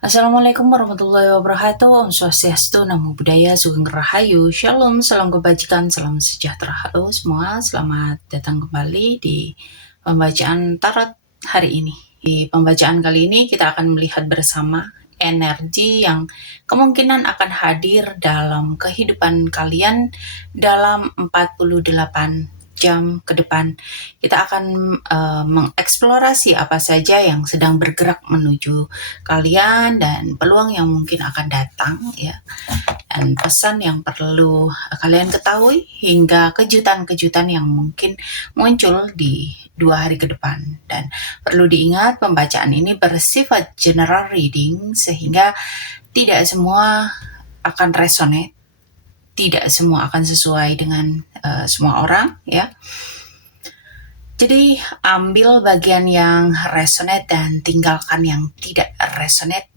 Assalamualaikum warahmatullahi wabarakatuh. Om Swastiastu, Namo Buddhaya, Sugeng Rahayu, Shalom, salam kebajikan, salam sejahtera. Halo semua, selamat datang kembali di pembacaan tarot hari ini. Di pembacaan kali ini kita akan melihat bersama energi yang kemungkinan akan hadir dalam kehidupan kalian dalam 48 jam ke depan. Kita akan mengeksplorasi apa saja yang sedang bergerak menuju kalian dan peluang yang mungkin akan datang ya, dan pesan yang perlu kalian ketahui hingga kejutan-kejutan yang mungkin muncul di 2 hari ke depan. Dan perlu diingat pembacaan ini bersifat general reading sehingga tidak semua akan resonate, tidak semua akan sesuai dengan semua orang ya. Jadi ambil bagian yang resonate dan tinggalkan yang tidak resonate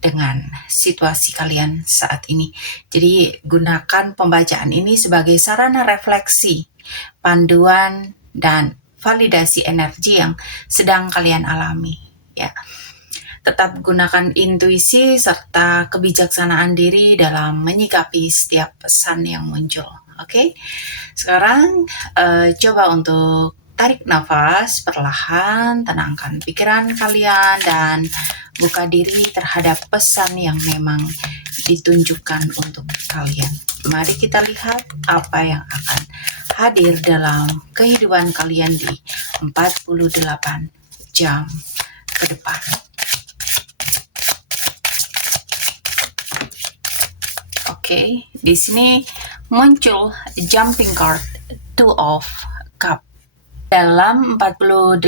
dengan situasi kalian saat ini. Jadi gunakan pembacaan ini sebagai sarana refleksi, panduan, dan validasi energi yang sedang kalian alami ya. Tetap gunakan intuisi serta kebijaksanaan diri dalam menyikapi setiap pesan yang muncul. Oke? Sekarang coba untuk tarik nafas perlahan, tenangkan pikiran kalian, dan buka diri terhadap pesan yang memang ditunjukkan untuk kalian. Mari kita lihat apa yang akan hadir dalam kehidupan kalian di 48 jam ke depan. Oke, di sini muncul jumping card, Two of Cup. Dalam 48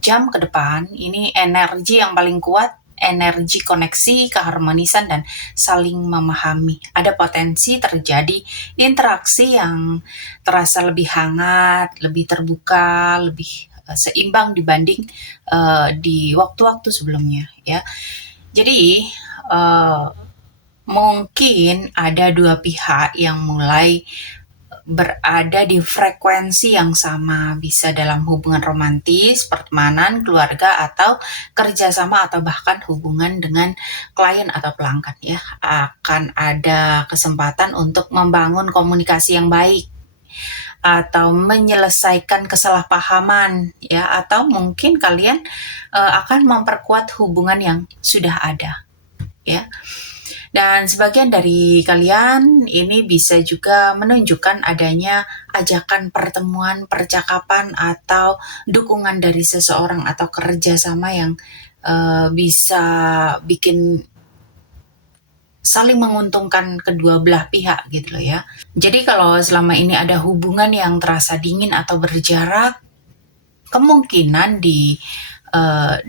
jam ke depan, ini energi yang paling kuat, energi koneksi, keharmonisan, dan saling memahami. Ada potensi terjadi interaksi yang terasa lebih hangat, lebih terbuka, lebih seimbang dibanding di waktu-waktu sebelumnya ya. Jadi mungkin ada dua pihak yang mulai berada di frekuensi yang sama, bisa dalam hubungan romantis, pertemanan, keluarga, atau kerjasama, atau bahkan hubungan dengan klien atau pelanggan ya. Akan ada kesempatan untuk membangun komunikasi yang baik, atau menyelesaikan kesalahpahaman ya, atau mungkin kalian akan memperkuat hubungan yang sudah ada ya. Dan sebagian dari kalian ini bisa juga menunjukkan adanya ajakan pertemuan, percakapan, atau dukungan dari seseorang atau kerjasama yang bisa bikin saling menguntungkan kedua belah pihak gitu loh ya. Jadi kalau selama ini ada hubungan yang terasa dingin atau berjarak, kemungkinan di 2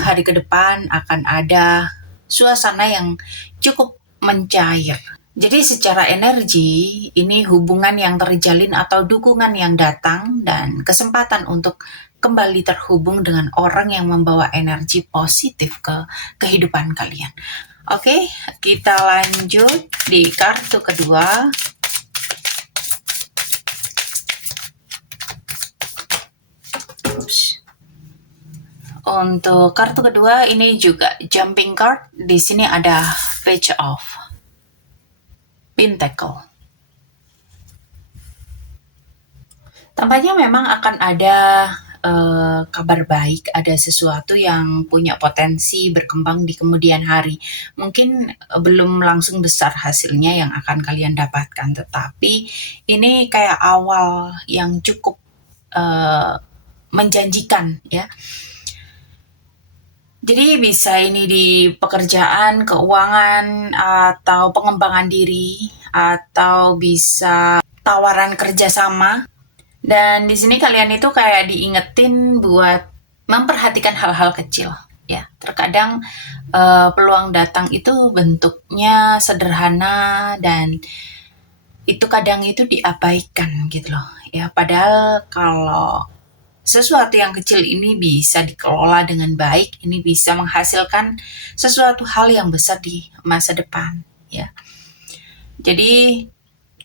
hari ke depan akan ada suasana yang cukup mencair. Jadi secara energi, ini hubungan yang terjalin atau dukungan yang datang dan kesempatan untuk kembali terhubung dengan orang yang membawa energi positif ke kehidupan kalian. Oke, kita lanjut di kartu kedua. Untuk kartu kedua ini juga jumping card. Di sini ada Page of Pentacle. Tampaknya memang akan ada kabar baik, ada sesuatu yang punya potensi berkembang di kemudian hari. Mungkin belum langsung besar hasilnya yang akan kalian dapatkan, tetapi ini kayak awal yang cukup menjanjikan ya. Jadi bisa ini di pekerjaan, keuangan, atau pengembangan diri, atau bisa tawaran kerjasama. Dan di sini kalian itu kayak diingetin buat memperhatikan hal-hal kecil ya. Terkadang peluang datang itu bentuknya sederhana dan itu kadang itu diabaikan gitu loh ya. Padahal kalau sesuatu yang kecil ini bisa dikelola dengan baik, ini bisa menghasilkan sesuatu hal yang besar di masa depan ya. Jadi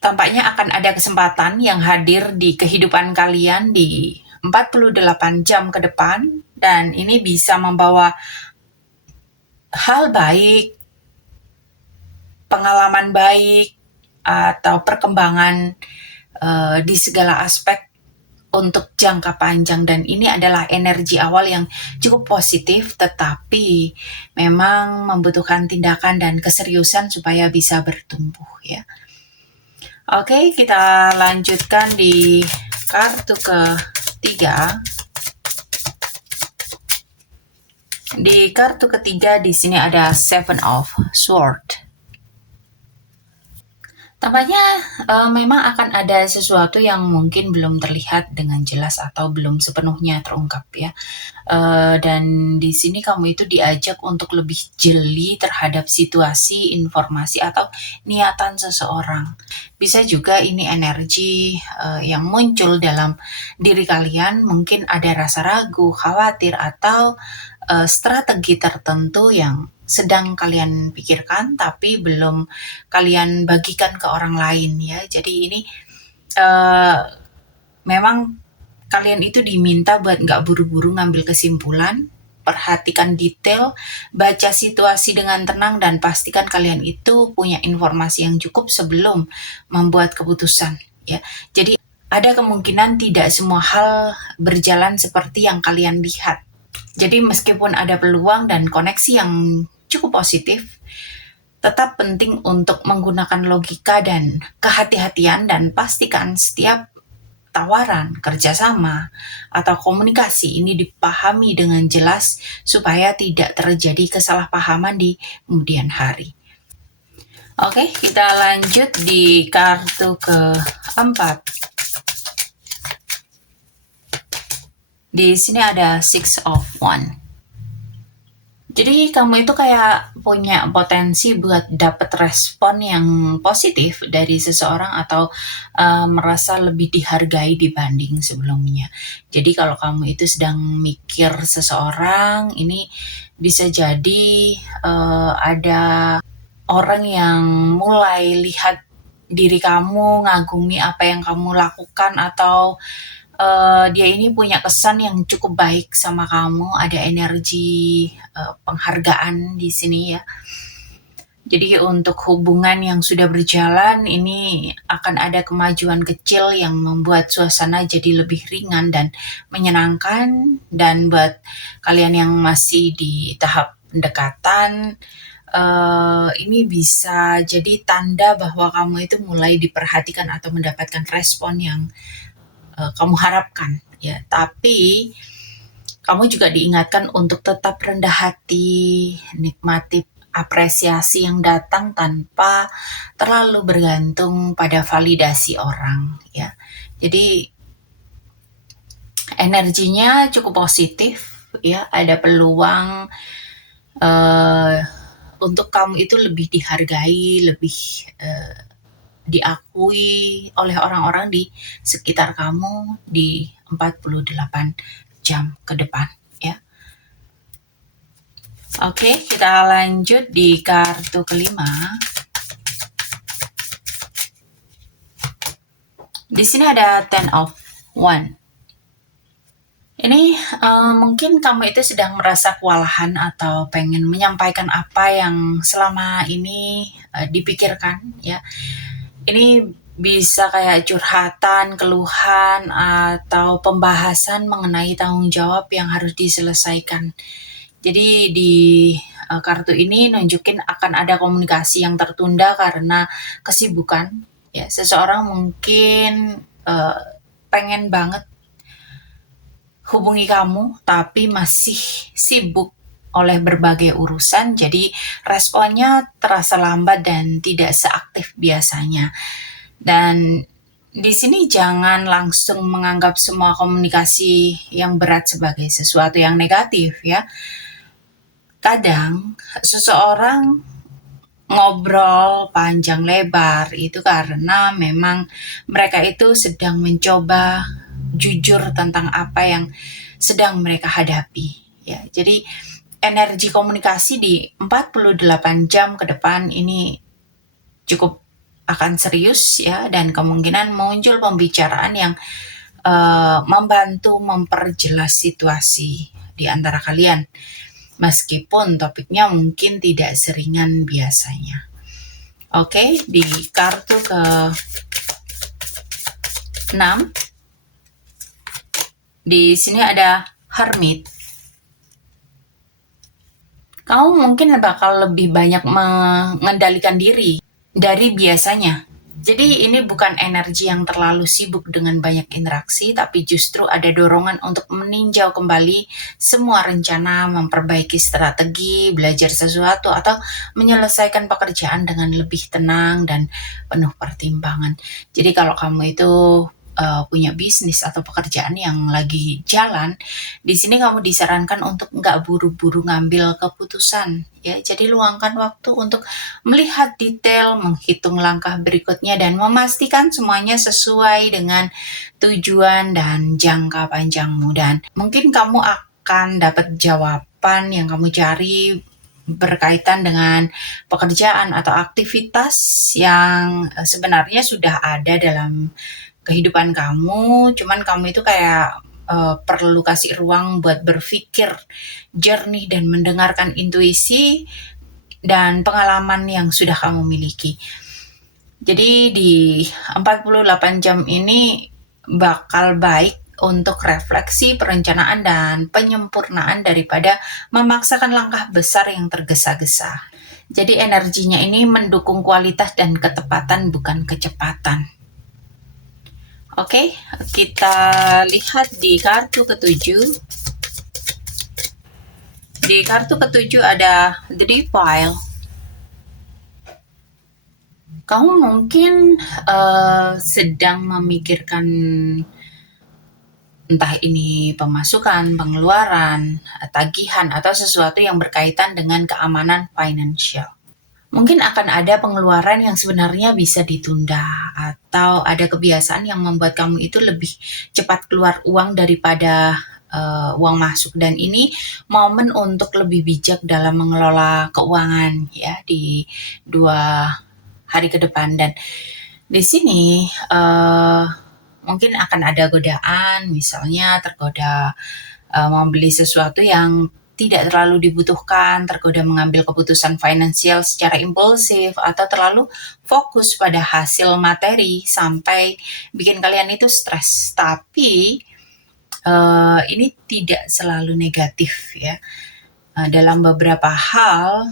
tampaknya akan ada kesempatan yang hadir di kehidupan kalian di 48 jam ke depan, dan ini bisa membawa hal baik, pengalaman baik, atau perkembangan di segala aspek untuk jangka panjang, dan ini adalah energi awal yang cukup positif, tetapi memang membutuhkan tindakan dan keseriusan supaya bisa bertumbuh ya. Oke, kita lanjutkan di kartu ketiga. Di kartu ketiga di sini ada Seven of Swords. Tampaknya memang akan ada sesuatu yang mungkin belum terlihat dengan jelas atau belum sepenuhnya terungkap ya. Dan di sini kamu itu diajak untuk lebih jeli terhadap situasi, informasi, atau niatan seseorang. Bisa juga ini energi yang muncul dalam diri kalian, mungkin ada rasa ragu, khawatir, atau strategi tertentu yang sedang kalian pikirkan tapi belum kalian bagikan ke orang lain ya. Jadi ini memang kalian itu diminta buat nggak buru-buru ngambil kesimpulan, perhatikan detail, baca situasi dengan tenang, dan pastikan kalian itu punya informasi yang cukup sebelum membuat keputusan ya. Jadi ada kemungkinan tidak semua hal berjalan seperti yang kalian lihat. Jadi meskipun ada peluang dan koneksi yang cukup positif, tetap penting untuk menggunakan logika dan kehati-hatian, dan pastikan setiap tawaran, kerjasama, atau komunikasi ini dipahami dengan jelas supaya tidak terjadi kesalahpahaman di kemudian hari. Oke, kita lanjut di kartu keempat. Di sini ada Six of Wands. Jadi kamu itu kayak punya potensi buat dapet respon yang positif dari seseorang, atau merasa lebih dihargai dibanding sebelumnya. Jadi kalau kamu itu sedang mikir seseorang, ini bisa jadi ada orang yang mulai lihat diri kamu, ngagumi apa yang kamu lakukan, atau dia ini punya kesan yang cukup baik sama kamu. Ada energi penghargaan di sini ya. Jadi untuk hubungan yang sudah berjalan ini akan ada kemajuan kecil yang membuat suasana jadi lebih ringan dan menyenangkan. Dan buat kalian yang masih di tahap pendekatan, ini bisa jadi tanda bahwa kamu itu mulai diperhatikan atau mendapatkan respon yang kamu harapkan ya. Tapi kamu juga diingatkan untuk tetap rendah hati, nikmati apresiasi yang datang tanpa terlalu bergantung pada validasi orang ya. Jadi energinya cukup positif ya, ada peluang untuk kamu itu lebih dihargai, lebih diakui oleh orang-orang di sekitar kamu di 48 jam ke depan ya. Oke, kita lanjut di kartu kelima. Di sini ada Ten of Wands. Ini mungkin kamu itu sedang merasa kewalahan atau pengen menyampaikan apa yang selama ini dipikirkan ya. Ini bisa kayak curhatan, keluhan, atau pembahasan mengenai tanggung jawab yang harus diselesaikan. Jadi di kartu ini nunjukin akan ada komunikasi yang tertunda karena kesibukan ya. Seseorang mungkin pengen banget hubungi kamu tapi masih sibuk oleh berbagai urusan, jadi responnya terasa lambat dan tidak seaktif biasanya. Dan di sini jangan langsung menganggap semua komunikasi yang berat sebagai sesuatu yang negatif ya. Kadang seseorang ngobrol panjang lebar itu karena memang mereka itu sedang mencoba jujur tentang apa yang sedang mereka hadapi ya. Jadi energi komunikasi di 48 jam ke depan ini cukup akan serius ya, dan kemungkinan muncul pembicaraan yang membantu memperjelas situasi di antara kalian. Meskipun topiknya mungkin tidak seringan biasanya. Oke, di kartu ke-6. Di sini ada Hermit. Kamu mungkin bakal lebih banyak mengendalikan diri dari biasanya. Jadi ini bukan energi yang terlalu sibuk dengan banyak interaksi, tapi justru ada dorongan untuk meninjau kembali semua rencana, memperbaiki strategi, belajar sesuatu, atau menyelesaikan pekerjaan dengan lebih tenang dan penuh pertimbangan. Jadi kalau kamu itu punya bisnis atau pekerjaan yang lagi jalan, di sini kamu disarankan untuk nggak buru-buru ngambil keputusan, ya. Jadi luangkan waktu untuk melihat detail, menghitung langkah berikutnya, dan memastikan semuanya sesuai dengan tujuan dan jangka panjangmu. Dan mungkin kamu akan dapat jawaban yang kamu cari berkaitan dengan pekerjaan atau aktivitas yang sebenarnya sudah ada dalam kehidupan kamu, cuman kamu itu kayak perlu kasih ruang buat berpikir jernih dan mendengarkan intuisi dan pengalaman yang sudah kamu miliki. Jadi di 48 jam ini bakal baik untuk refleksi, perencanaan, dan penyempurnaan daripada memaksakan langkah besar yang tergesa-gesa. Jadi energinya ini mendukung kualitas dan ketepatan, bukan kecepatan. Oke, kita lihat di kartu ke-7. Di kartu ke-7 ada The Devil. Kamu mungkin sedang memikirkan entah ini pemasukan, pengeluaran, tagihan, atau sesuatu yang berkaitan dengan keamanan finansial. Mungkin akan ada pengeluaran yang sebenarnya bisa ditunda, atau ada kebiasaan yang membuat kamu itu lebih cepat keluar uang daripada uang masuk, dan ini momen untuk lebih bijak dalam mengelola keuangan, ya, di 2 hari ke depan. Dan di sini mungkin akan ada godaan, misalnya tergoda membeli sesuatu yang tidak terlalu dibutuhkan, tergoda mengambil keputusan finansial secara impulsif, atau terlalu fokus pada hasil materi sampai bikin kalian itu stres. Tapi ini tidak selalu negatif, ya. Dalam beberapa hal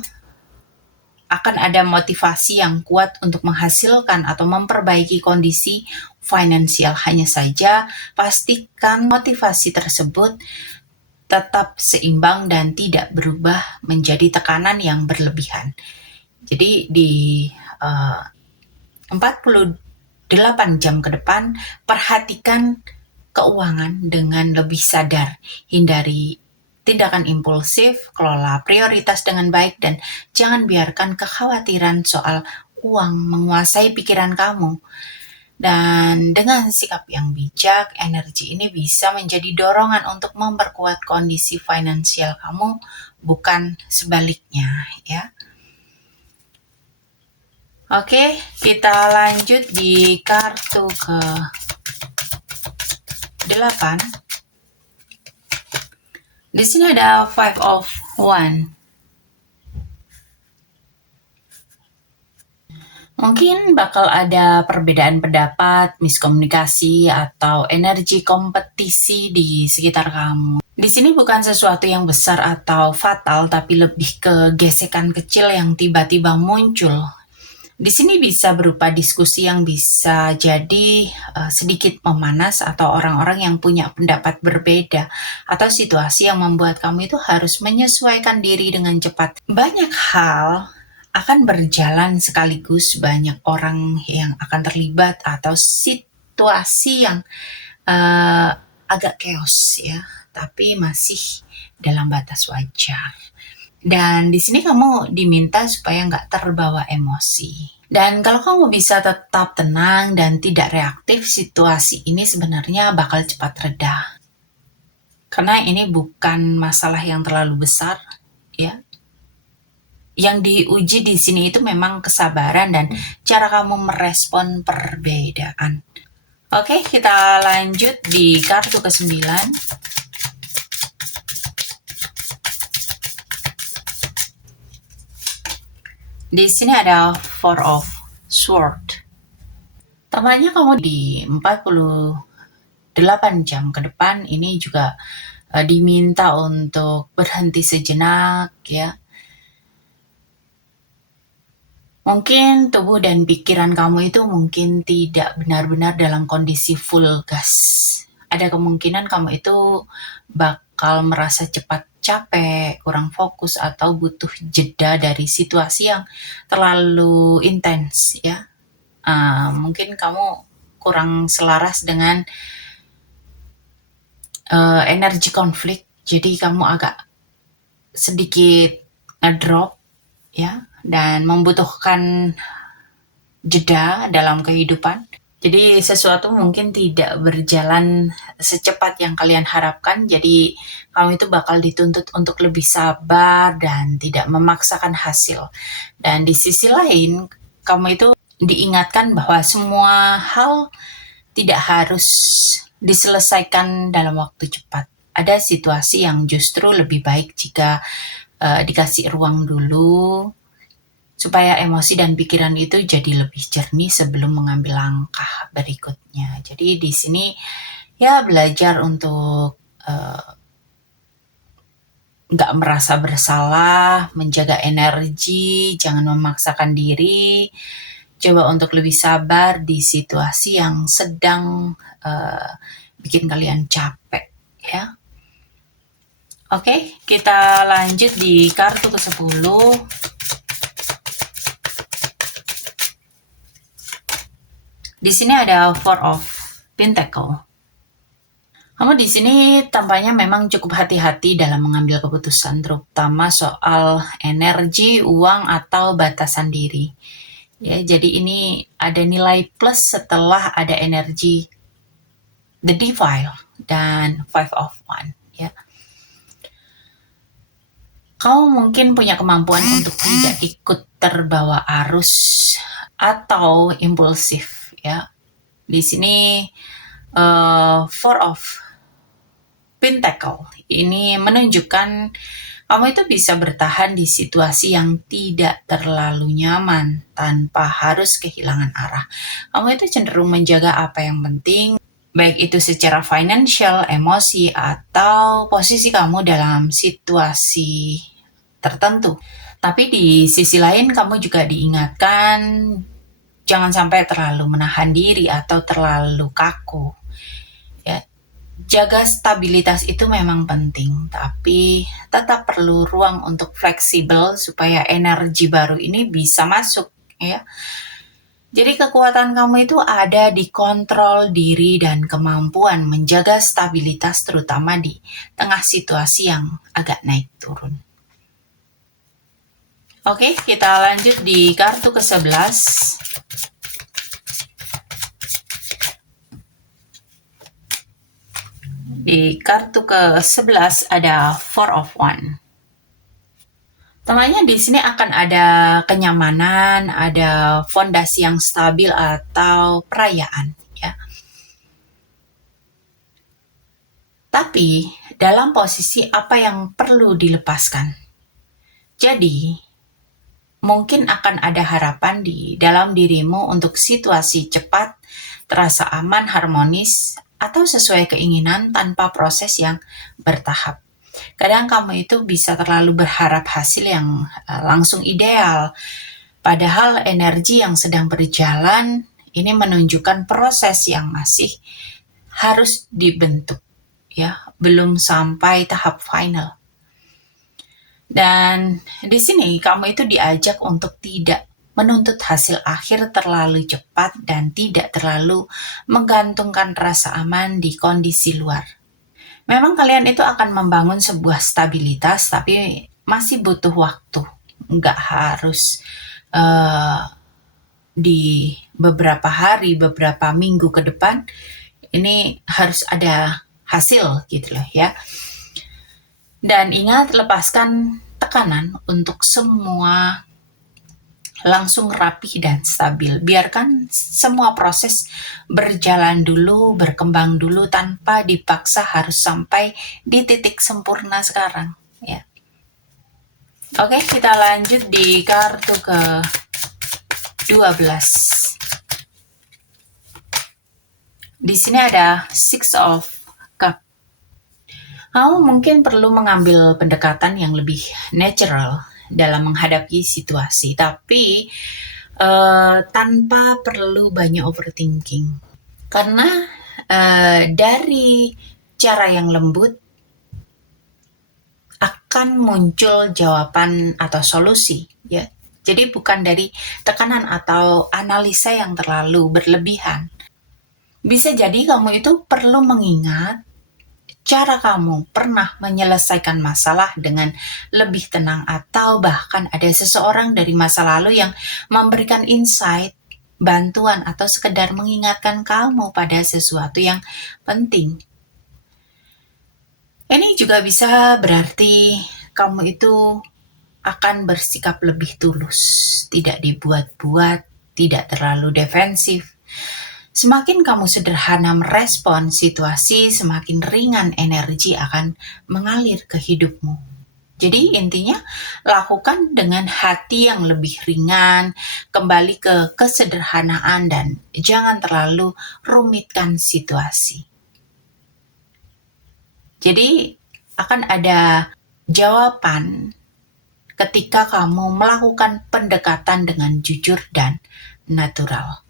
akan ada motivasi yang kuat untuk menghasilkan atau memperbaiki kondisi finansial. Hanya saja pastikan motivasi tersebut tetap seimbang dan tidak berubah menjadi tekanan yang berlebihan. Jadi di 48 jam ke depan, perhatikan keuangan dengan lebih sadar. Hindari tindakan impulsif, kelola prioritas dengan baik, dan jangan biarkan kekhawatiran soal uang menguasai pikiran kamu. Dan dengan sikap yang bijak, energi ini bisa menjadi dorongan untuk memperkuat kondisi finansial kamu, bukan sebaliknya, ya. Oke, kita lanjut di kartu ke-8. Di sini ada Five of Wands. Mungkin bakal ada perbedaan pendapat, miskomunikasi, atau energi kompetisi di sekitar kamu. Di sini bukan sesuatu yang besar atau fatal, tapi lebih ke gesekan kecil yang tiba-tiba muncul. Di sini bisa berupa diskusi yang bisa jadi sedikit memanas, atau orang-orang yang punya pendapat berbeda, atau situasi yang membuat kamu itu harus menyesuaikan diri dengan cepat. Banyak hal akan berjalan sekaligus, banyak orang yang akan terlibat, atau situasi yang agak chaos, ya, tapi masih dalam batas wajar. Dan di sini kamu diminta supaya nggak terbawa emosi. Dan kalau kamu bisa tetap tenang dan tidak reaktif, situasi ini sebenarnya bakal cepat reda. Karena ini bukan masalah yang terlalu besar, ya. Yang diuji di sini itu memang kesabaran dan cara kamu merespon perbedaan. Oke, kita lanjut di kartu ke-9. Di sini ada Four of Sword. Tampaknya kamu di 48 jam ke depan ini juga diminta untuk berhenti sejenak ya. Mungkin tubuh dan pikiran kamu itu mungkin tidak benar-benar dalam kondisi full gas. Ada kemungkinan kamu itu bakal merasa cepat capek, kurang fokus, atau butuh jeda dari situasi yang terlalu intens ya. Mungkin kamu kurang selaras dengan energi konflik, jadi kamu agak sedikit ngedrop ya, dan membutuhkan jeda dalam kehidupan. Jadi sesuatu mungkin tidak berjalan secepat yang kalian harapkan, jadi kamu itu bakal dituntut untuk lebih sabar dan tidak memaksakan hasil. Dan di sisi lain, kamu itu diingatkan bahwa semua hal tidak harus diselesaikan dalam waktu cepat. Ada situasi yang justru lebih baik jika dikasih ruang dulu, supaya emosi dan pikiran itu jadi lebih jernih sebelum mengambil langkah berikutnya. Jadi di sini ya belajar untuk nggak merasa bersalah, menjaga energi, jangan memaksakan diri, coba untuk lebih sabar di situasi yang sedang bikin kalian capek ya. Oke, kita lanjut di kartu ke-10. Di sini ada Four of Pentacle. Kamu di sini tampaknya memang cukup hati-hati dalam mengambil keputusan, terutama soal energi, uang, atau batasan diri. Ya, jadi ini ada nilai plus setelah ada energi The Devil dan Five of Wands. Ya. Kamu mungkin punya kemampuan untuk tidak ikut terbawa arus atau impulsif. Ya, di sini Four of Pentacle ini menunjukkan kamu itu bisa bertahan di situasi yang tidak terlalu nyaman tanpa harus kehilangan arah. Kamu itu cenderung menjaga apa yang penting, baik itu secara financial, emosi, atau posisi kamu dalam situasi tertentu. Tapi di sisi lain kamu juga diingatkan jangan sampai terlalu menahan diri atau terlalu kaku. Ya, jaga stabilitas itu memang penting, tapi tetap perlu ruang untuk fleksibel supaya energi baru ini bisa masuk ya. Jadi kekuatan kamu itu ada di kontrol diri dan kemampuan menjaga stabilitas terutama di tengah situasi yang agak naik turun. Oke, kita lanjut di kartu ke-11. Di kartu ke-11 ada Four of Wands. Tampaknya di sini akan ada kenyamanan, ada fondasi yang stabil atau perayaan ya. Tapi dalam posisi apa yang perlu dilepaskan. Jadi mungkin akan ada harapan di dalam dirimu untuk situasi cepat, terasa aman, harmonis, atau sesuai keinginan tanpa proses yang bertahap. Kadang kamu itu bisa terlalu berharap hasil yang langsung ideal, padahal energi yang sedang berjalan ini menunjukkan proses yang masih harus dibentuk, ya, belum sampai tahap final. Dan di sini kamu itu diajak untuk tidak menuntut hasil akhir terlalu cepat dan tidak terlalu menggantungkan rasa aman di kondisi luar. Memang kalian itu akan membangun sebuah stabilitas, tapi masih butuh waktu. Nggak harus di beberapa hari, beberapa minggu ke depan, ini harus ada hasil gitu loh ya. Dan ingat, lepaskan tekanan untuk semua langsung rapi dan stabil. Biarkan semua proses berjalan dulu, berkembang dulu tanpa dipaksa harus sampai di titik sempurna sekarang. Ya. Oke, kita lanjut di kartu ke 12. Di sini ada Six of Cup. Kamu mungkin perlu mengambil pendekatan yang lebih natural dalam menghadapi situasi, tapi tanpa perlu banyak overthinking. Karena dari cara yang lembut akan muncul jawaban atau solusi, ya. Jadi bukan dari tekanan atau analisa yang terlalu berlebihan. Bisa jadi kamu itu perlu mengingat cara kamu pernah menyelesaikan masalah dengan lebih tenang, atau bahkan ada seseorang dari masa lalu yang memberikan insight, bantuan, atau sekedar mengingatkan kamu pada sesuatu yang penting. Ini juga bisa berarti kamu itu akan bersikap lebih tulus, tidak dibuat-buat, tidak terlalu defensif. Semakin kamu sederhana merespon situasi, semakin ringan energi akan mengalir ke hidupmu. Jadi intinya, lakukan dengan hati yang lebih ringan, kembali ke kesederhanaan, dan jangan terlalu rumitkan situasi. Jadi akan ada jawaban ketika kamu melakukan pendekatan dengan jujur dan natural.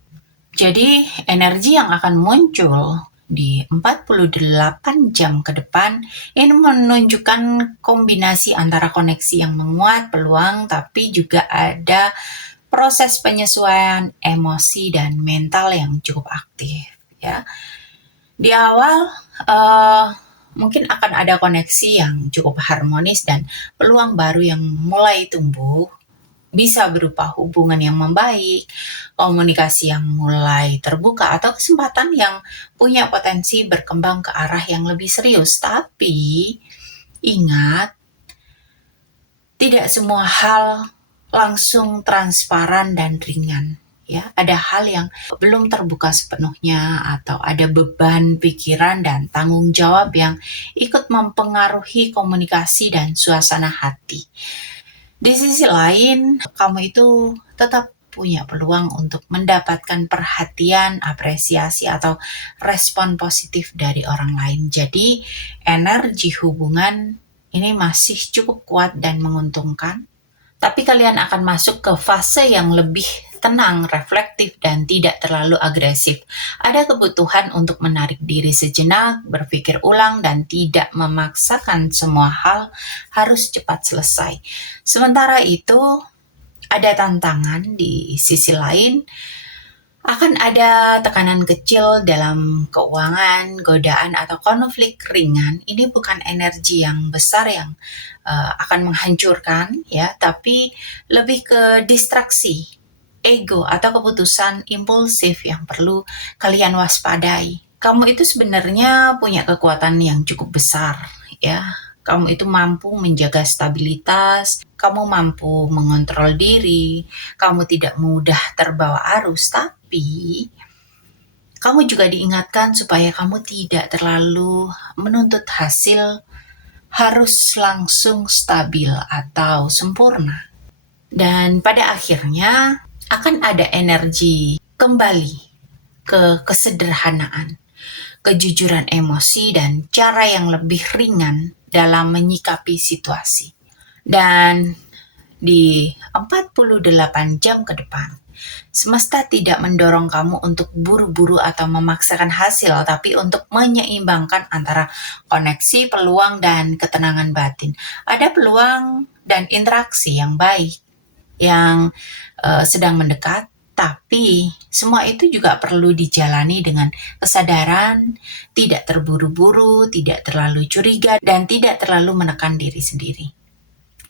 Jadi energi yang akan muncul di 48 jam ke depan ini menunjukkan kombinasi antara koneksi yang menguat, peluang, tapi juga ada proses penyesuaian emosi dan mental yang cukup aktif, ya. Di awal mungkin akan ada koneksi yang cukup harmonis dan peluang baru yang mulai tumbuh. Bisa berupa hubungan yang membaik, komunikasi yang mulai terbuka, atau kesempatan yang punya potensi berkembang ke arah yang lebih serius. Tapi ingat, tidak semua hal langsung transparan dan ringan. Ya, ada hal yang belum terbuka sepenuhnya, atau ada beban pikiran dan tanggung jawab yang ikut mempengaruhi komunikasi dan suasana hati. Di sisi lain, kamu itu tetap punya peluang untuk mendapatkan perhatian, apresiasi, atau respon positif dari orang lain. Jadi, energi hubungan ini masih cukup kuat dan menguntungkan. Tapi kalian akan masuk ke fase yang lebih tenang, reflektif, dan tidak terlalu agresif. Ada kebutuhan untuk menarik diri sejenak, berpikir ulang, dan tidak memaksakan semua hal harus cepat selesai. Sementara itu, ada tantangan di sisi lain. Akan ada tekanan kecil dalam keuangan, godaan, atau konflik ringan. Ini bukan energi yang besar yang akan menghancurkan, ya, tapi lebih ke distraksi, ego, atau keputusan impulsif yang perlu kalian waspadai. Kamu itu sebenarnya punya kekuatan yang cukup besar, ya. Kamu itu mampu menjaga stabilitas, kamu mampu mengontrol diri, kamu tidak mudah terbawa arus, tapi kamu juga diingatkan supaya kamu tidak terlalu menuntut hasil harus langsung stabil atau sempurna. Dan pada akhirnya akan ada energi kembali ke kesederhanaan, kejujuran emosi, dan cara yang lebih ringan dalam menyikapi situasi. Dan di 48 jam ke depan, semesta tidak mendorong kamu untuk buru-buru atau memaksakan hasil, tapi untuk menyeimbangkan antara koneksi, peluang, dan ketenangan batin. Ada peluang dan interaksi yang baik yang sedang mendekat, tapi semua itu juga perlu dijalani dengan kesadaran, tidak terburu-buru, tidak terlalu curiga, dan tidak terlalu menekan diri sendiri.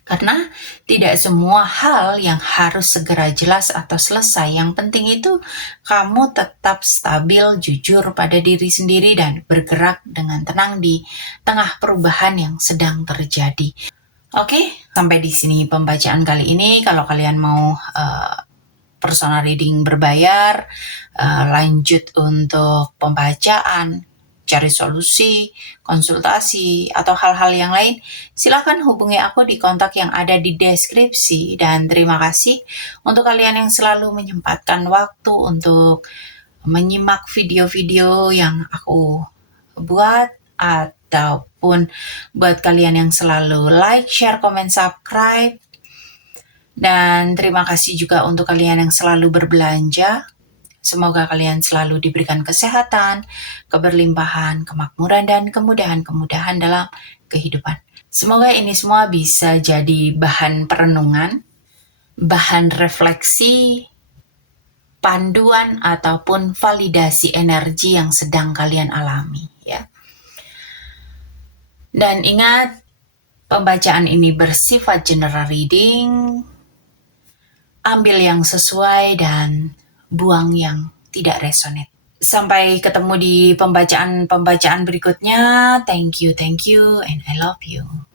Karena tidak semua hal yang harus segera jelas atau selesai. Yang penting itu kamu tetap stabil, jujur pada diri sendiri, dan bergerak dengan tenang di tengah perubahan yang sedang terjadi. Oke, sampai di sini pembacaan kali ini. Kalau kalian mau personal reading berbayar, lanjut untuk pembacaan, cari solusi, konsultasi, atau hal-hal yang lain, silakan hubungi aku di kontak yang ada di deskripsi. Dan terima kasih untuk kalian yang selalu menyempatkan waktu untuk menyimak video-video yang aku buat, ataupun buat kalian yang selalu like, share, comment, subscribe. Dan terima kasih juga untuk kalian yang selalu berbelanja. Semoga kalian selalu diberikan kesehatan, keberlimpahan, kemakmuran, dan kemudahan-kemudahan dalam kehidupan. Semoga ini semua bisa jadi bahan perenungan, bahan refleksi, panduan, ataupun validasi energi yang sedang kalian alami, ya. Dan ingat, pembacaan ini bersifat general reading. Ambil yang sesuai dan buang yang tidak resonate. Sampai ketemu di pembacaan-pembacaan berikutnya. Thank you, and I love you.